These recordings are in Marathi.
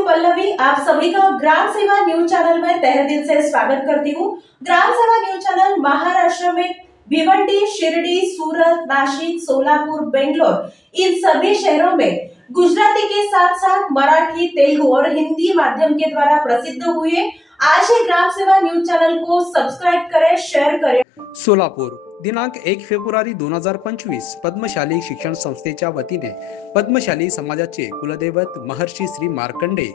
हूं पल्लवी। आप सभी का ग्राम सेवा न्यूज चैनल में तहे दिल से स्वागत करती हूं। ग्राम सेवा न्यूज चैनल महाराष्ट्र में भिवंडी, शिरडी, सूरत, नासिक, सोलापुर, बेंगलोर इन सभी शहरों में गुजराती के साथ साथ मराठी, तेलुगु और हिंदी माध्यम के द्वारा प्रसिद्ध हुए। आज ही ग्राम सेवा न्यूज चैनल को सब्सक्राइब करें, शेयर करें। सोलापूर दिनांक 1 फेब्रुवारी 2025 पद्मशाली शिक्षण संस्थेच्या वतीने पद्मशाली समाजाचे कुलदैवत महर्षी श्री मार्कंडे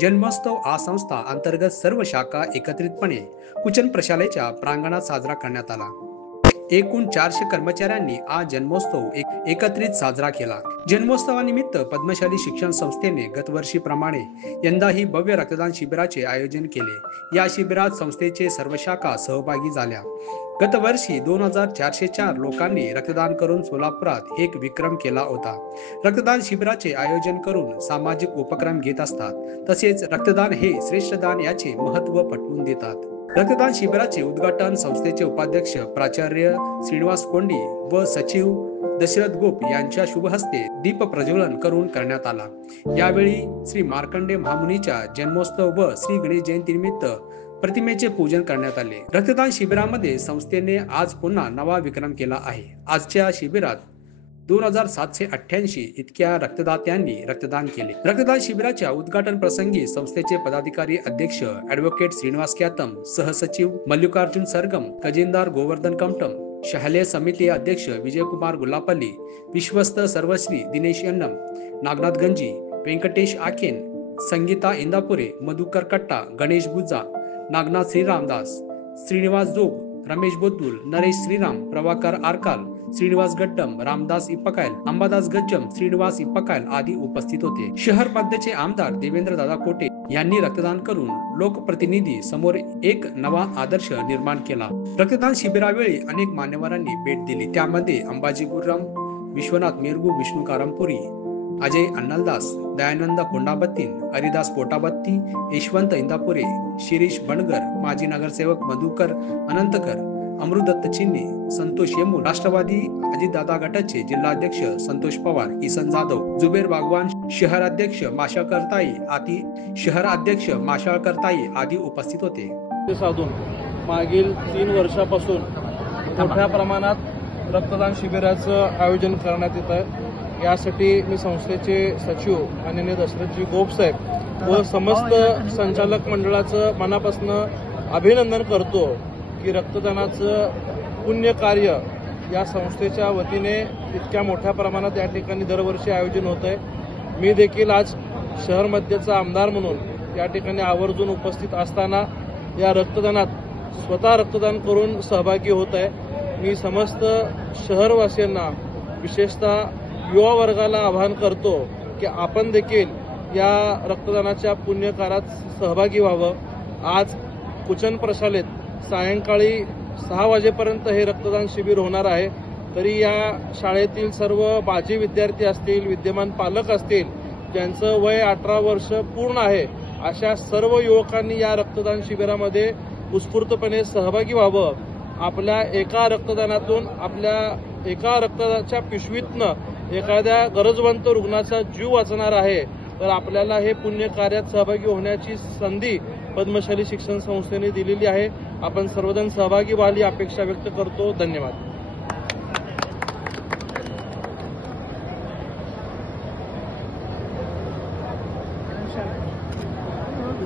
जन्मोत्सव आ संस्था अंतर्गत सर्व शाखा एकत्रितपणे कुचन प्रशालेच्या प्रांगणात साजरा करण्यात आला। एकूण 400 कर्मचाऱ्यांनी आज जन्मोत्सव एकत्रित साजरा केला। जन्मोत्सवानिमित्त पद्मशाली शिक्षण संस्थेने गतवर्षीप्रमाणे यंदाही भव्य रक्तदान शिबिराचे आयोजन केले। या शिबिरात संस्थेचे सर्व शाखा सहभागी झाल्या। गतवर्षी 2404 लोकांनी रक्तदान करून सोलापुरात एक विक्रम केला होता। रक्तदान शिबिराचे आयोजन करून सामाजिक उपक्रम घेत असतात, तसेच रक्तदान हे श्रेष्ठ दान याचे महत्त्व पटवून देतात। रक्तदान शिबिराचे उद्घाटन संस्थेचे उपाध्यक्ष प्राचार्य श्रीनिवास कोंडी व सचिव दशरथ गोप यांच्या शुभ हस्ते दीप प्रज्वलन करून करण्यात आला। यावेळी श्री मार्कंडे महामुनीच्या जन्मोत्सव व श्री गणेश जयंती निमित्त प्रतिमेचे पूजन करण्यात आले। रक्तदान शिबिरामध्ये संस्थेने आज पुन्हा नवा विक्रम केला आहे। आजच्या शिबिरात 2788 इतक्या रक्तदात्यांनी रक्तदान केले। रक्तदान शिबिराच्या उद्घाटन प्रसंगी संस्थेचे पदाधिकारी अध्यक्ष ॲडव्होकेट श्रीनिवास क्यातम, सहसचिव मल्लिकार्जुन सरगम, खजिनदार गोवर्धन कमटम, शालेय समिती अध्यक्ष विजयकुमार गुल्लापल्ली, विश्वस्त सर्वश्री दिनेश यन्नम, नागनाथ गंजी, व्यंकटेश आखेन, संगीता इंदापुरे, मधुकर कट्टा, गणेश गुज्जा, नागनाथ श्रीरामदास, श्रीनिवास जोग, रमेश बोद्दुल, नरेश श्रीराम, प्रभाकर आरकाल, श्रीनिवास गड्डम, रामदास इप्पकायल, अंबादास गज्जम, श्रीनिवास इप्पकायल आदी उपस्थित होते। शहर मध्यचे आमदार देवेंद्र दादा कोटे यांनी रक्तदान करून लोकप्रतिनिधी समोर एक नवा आदर्श निर्माण केला। रक्तदान शिबिरावेळी अनेक मान्यवरांनी भेट दिली। त्यामध्ये अंबाजी गुर्रम, विश्वनाथ मेरगू, विष्णू कारंपुरी, अजय अन्नलदास, दयानंद कोंडाबत्तीन, हरिदास पोटाबत्ती, यशवंत इंदापुरे, शिरीष बनगर, माजी नगरसेवक मधुकर अनंतकर, अमृतदत्त चिन्नी, संतोष येमू, राष्ट्रवादी अजितदादा गटाचे जिल्हाध्यक्ष संतोष पवार, किसन जाधव, जुबेर बागवान, शहराध्यक्ष माशाळकरताई आदी उपस्थित होते। साधून मागील 3 वर्षापासून मोठ्या प्रमाणात रक्तदान शिबिराचं आयोजन करण्यात येत आहे। यासाठी मी संस्थेचे सचिव माननीय दशरथजी गोप साहेब व समस्त संचालक मंडळाचं मनापासून अभिनंदन करतो की रक्तदानाचं पुण्य कार्य या संस्थेच्या वतीने इतक्या मोठ्या प्रमाणात या ठिकाणी दरवर्षी आयोजन होत आहे। मी देखील आज शहर मध्यचा आमदार म्हणून या ठिकाणी आवर्जून उपस्थित असताना या रक्तदानात स्वतः रक्तदान करून सहभागी होत आहे। मी समस्त शहरवासियांना विशेषतः युवा वर्गाला आवाहन करतो की आपण देखील या रक्तदानाच्या पुण्यकार्यात सहभागी व्हावं। आज कुचन प्रशालेत सायंकाळी 6 वाजेपर्यंत हे रक्तदान शिबिर होणार आहे। तरी या शाळेतील सर्व माजी विद्यार्थी असतील, विद्यमान पालक असतील, ज्यांचं वय 18 वर्ष पूर्ण आहे, अशा सर्व युवकांनी या रक्तदान शिबिरामध्ये उत्स्फूर्तपणे सहभागी व्हावं। आपल्या एका रक्तदानातून, आपल्या एका रक्ताच्या पिशवीतनं एखाद्या गरजवंत रुग्णाचा जीव वाचणार आहे। तर आपल्याला हे पुण्य कार्यात सहभागी होण्याची संधी पद्मशाली शिक्षण संस्थेने दिलेली आहे। आपण सर्वजण सहभागी व्हावी अपेक्षा व्यक्त करतो। धन्यवाद।